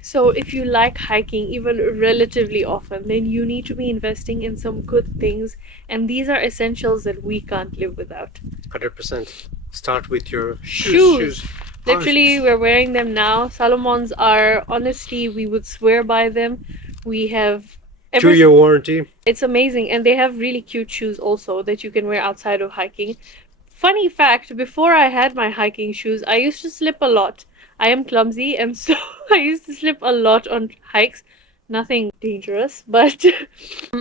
So if you like hiking even relatively often, then you need to be investing in some good things, and these are essentials that we can't live without. 100%. Start with your Shoes. Literally, Shoes. we're wearing them now. Salomon's are, honestly, we would swear by them. We have ever 2-year warranty. It's amazing, and they have really cute shoes also that you can wear outside of hiking. Funny fact, before I had my hiking shoes, I used to slip a lot. I am clumsy, and so I used to slip a lot on hikes. Nothing dangerous, but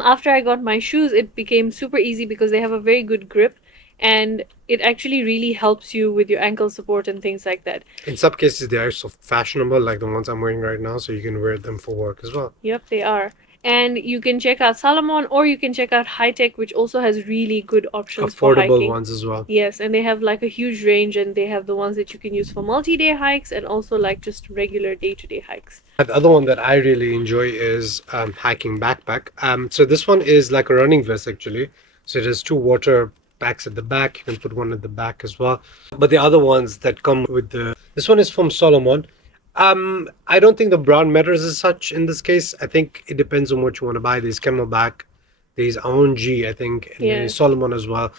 after I got my shoes, it became super easy because they have a very good grip, and it actually really helps you with your ankle support and things like that. In some cases, they are so fashionable, like the ones I'm wearing right now, so you can wear them for work as well. Yep, they are. And you can check out Salomon, or you can check out High Tech, which also has really good options for Affordable hiking. ones as well. Yes, and they have like a huge range, and they have the ones that you can use for multi-day hikes and also like just regular day-to-day hikes. The other one that I really enjoy is hiking backpack. So this one is like a running vest actually. So it has 2 water packs at the back. You can put one at the back as well. But the other ones that come with this one is from Solomon. I don't think the brand matters as such in this case. I think it depends on what you want to buy. There's Camelback, there's Aonji, I think, and there's Solomon as well.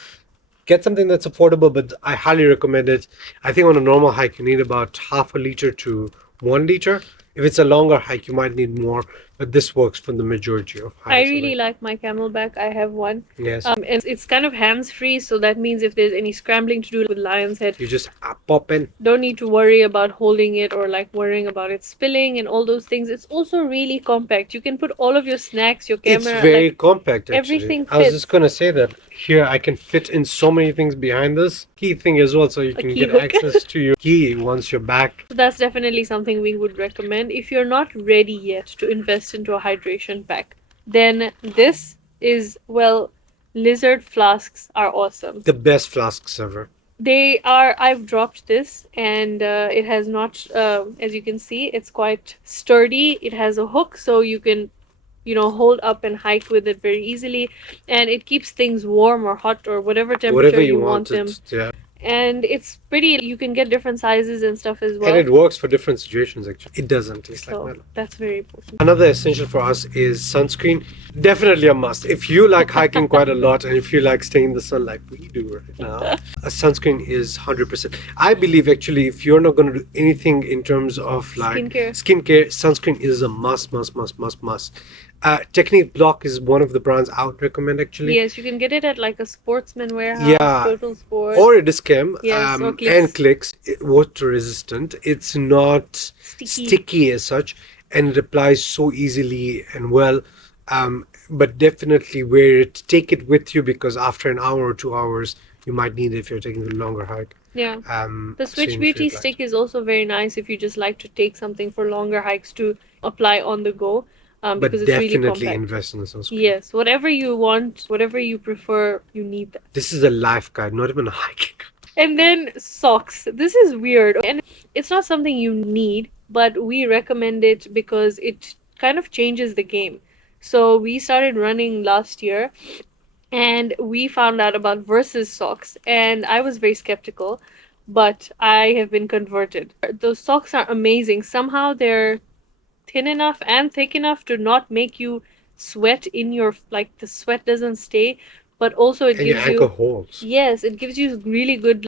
Get something that's affordable, but I highly recommend it. I think on a normal hike you need about half a liter to 1 liter. If it's a longer hike, you might need more, but this works for the majority of hikes. I really like my Camelback. I have one. Yes. And it's kind of hands-free, so that means if there's any scrambling to do with Lion's Head, you just pop in. Don't need to worry about holding it or like worrying about it spilling and all those things. It's also really compact. You can put all of your snacks, your camera. It's very compact, actually. Everything fits. I was just gonna say that here I can fit in so many things behind this key thing as well, so you can get access to your key once you're back. So that's definitely something we would recommend. If you're not ready yet to invest into a hydration pack, then this is, well, Lizard flasks are awesome. The best flasks ever. They are, I've dropped this, and it has not, as you can see, it's quite sturdy. It has a hook, so you can, hold up and hike with it very easily, and it keeps things warm or hot or whatever temperature you want them. Yeah. And it's pretty, you can get different sizes and stuff as well. And it works for different situations, actually. It doesn't taste like metal. That's very important. Another essential for us is sunscreen. Definitely a must. If you like hiking quite a lot, and if you like staying in the sun like we do right now, a sunscreen is 100%. I believe, actually, if you're not going to do anything in terms of like skincare, sunscreen is a must. Technique Block is one of the brands I would recommend, actually. Yes, you can get it at like a Sportsman warehouse, Total Sport, or a Discam, or Clicks. and Clicks. Water resistant. It's not sticky as such, and it applies so easily and well. But definitely wear it. Take it with you, because after an hour or 2 hours, you might need it if you're taking a longer hike. Yeah. The Switch Beauty stick is also very nice if you just like to take something for longer hikes to apply on the go. But because definitely it's really compact. Invest in the sunscreen. Yes, whatever you want, whatever you prefer, you need that. This is a life guide, not even a hiking guide. And then socks. This is weird, and it's not something you need, but we recommend it because it kind of changes the game. So we started running last year, and we found out about Versus socks, and I was very skeptical, but I have been converted. Those socks are amazing. Somehow they're thin enough and thick enough to not make you sweat in your, like, the sweat doesn't stay, but also it gives your ankle holds. Yes, it gives you really good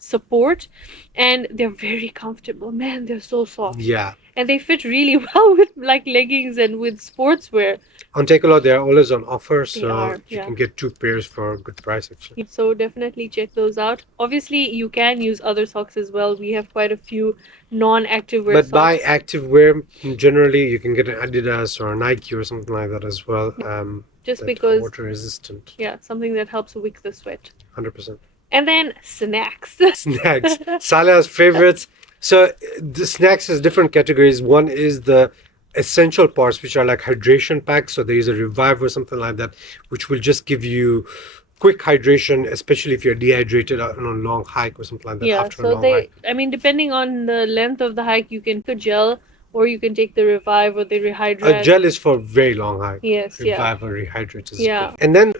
support, and they're very comfortable. Man, they're so soft. Yeah. And they fit really well with like leggings and with sportswear. On Takealot, they're always on offer, so you can get 2 pairs for a good price, actually. So definitely check those out. Obviously, you can use other socks as well. We have quite a few non-activewear socks. But buy activewear, generally, you can get an Adidas or a Nike or something like that as well. Just because water resistant. Yeah, something that helps wick the sweat. 100%. And then snacks. Snacks. Salah's favorites. So the snacks has different categories. One is the essential parts, which are like hydration packs. So there is a Revive or something like that, which will just give you quick hydration, especially if you're dehydrated on a long hike or something like that. Yeah, after a long hike. I mean, depending on the length of the hike, you can take a gel, or you can take the Revive or the Rehydrate. A gel is for very long hike. Yes, Revive or Rehydrate is good. And then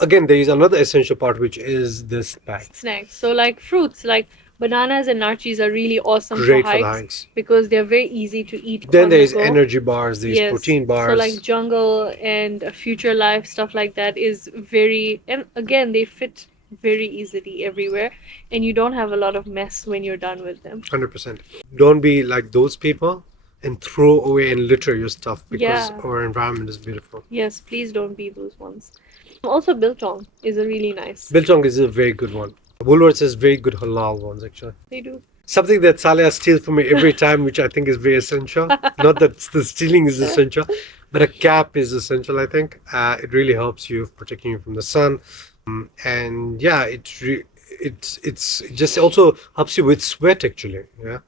again, there is another essential part, which is the snacks. So like fruits, like Bananas and nachos are really awesome for Great for the hikes hikes. because they're very easy to eat Then on the there's go. energy bars, there's Yes. protein So like bars. jungle and Future Life stuff like that is very, and again they fit very easily everywhere, and you don't have a lot of mess when you're done with them. 100%. Don't be like those people and throw away and litter your stuff because Yeah. our environment is beautiful. Yes, please don't be those ones. Also, biltong is a really nice. Biltong is a very good one. Woolworths has very good halal ones actually. They do. Something that Salia steals from me every time, which I think is very essential. Not that the stealing is essential, but a cap is essential. I think it really helps you protecting you from the sun, and yeah, it just also helps you with sweat actually. Yeah,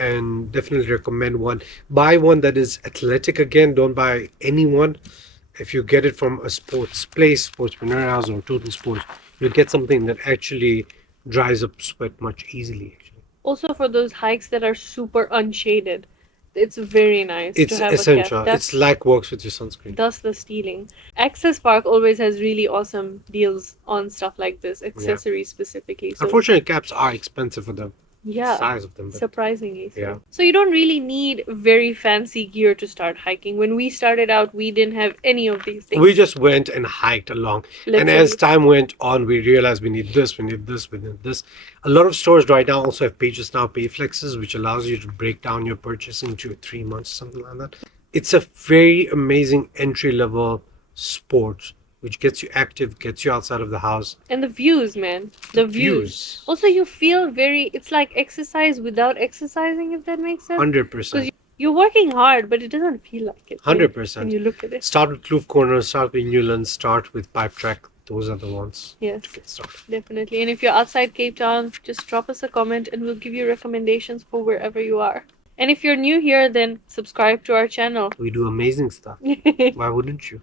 and definitely recommend one. Buy one that is athletic. Again, don't buy any one. If you get it from a sports place, Sportsmanure House or Total Sports, you'll get something that actually dries up sweat much easily. Actually. Also, for those hikes that are super unshaded, it's very nice to It's have essential. a cap. It's like works with your sunscreen. Thus the stealing. Access Park always has really awesome deals on stuff like this, accessories specifically. So Unfortunately, caps are expensive for the yeah, size of them. But surprisingly so. Yeah. So you don't really need very fancy gear to start hiking. When we started out, we didn't have any of these things. we just went and hiked along. And as Literally. time went on, we realized we need this, we need this, we need this. A lot of stores right now also have pages now, Payflexes, which allows you to break down your purchase into 3 months, something like that. It's a very amazing entry level sport, which gets you active, gets you outside of the house. And the views, man. The views. Also, you feel very, it's like exercise without exercising, if that makes sense. 100%. You're working hard, but it doesn't feel like it. 100%. When you look at it. Start with Kloof Corner, start with Newlands, start with Pipe Track. Those are the ones Yes, to get started. definitely. And if you're outside Cape Town, just drop us a comment and we'll give you recommendations for wherever you are. And if you're new here, then subscribe to our channel. We do amazing stuff. Why wouldn't you?